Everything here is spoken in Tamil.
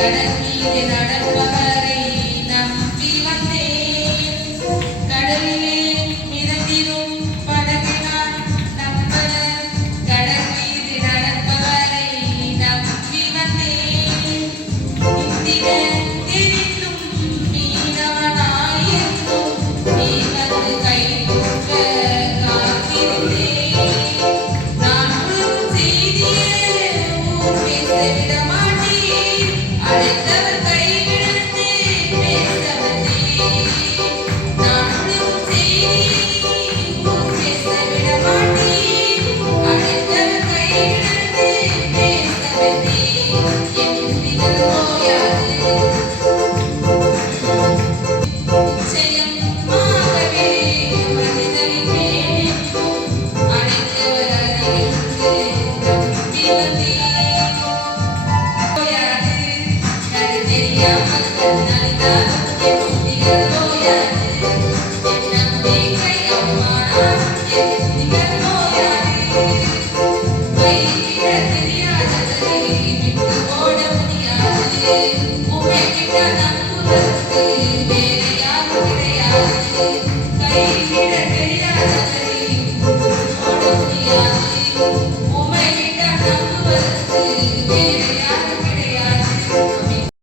கடல் மீது நடப்பவரை நம்பி வந்தேன். கடலிலே மிதந்திடும் படகினால் நம்பல கடல் மீது நடப்பவரை நம்பி வந்தேன். இந்திர தெரிந்தும் மீனவனாயிருந்தும் நீ வந்து கை தூக்க காத்திருந்தேன். நான் உனக்கும் செய்தியே ஊர் பேச விடமாட்டேன். அழைத்தவர் கைவிடுத்து பேச வந்தேன். நான் உனக்கும் செய்தியே ஊர் பேச விடமாட்டேன். அழைத்தவர் கைவிடுத்து பேச வந்தேன். என் துதிகள் ஓயாது நிச்சயமாகவே மனிதனின் அனைத்தவர் அறிந்து நம்பி வந்தேன். ஓயாது அது தெரியாமல் கண்ணழிந்தாலும் என் துதிகள் ஓயாது. என் நம்பிக்கை அம்மானான்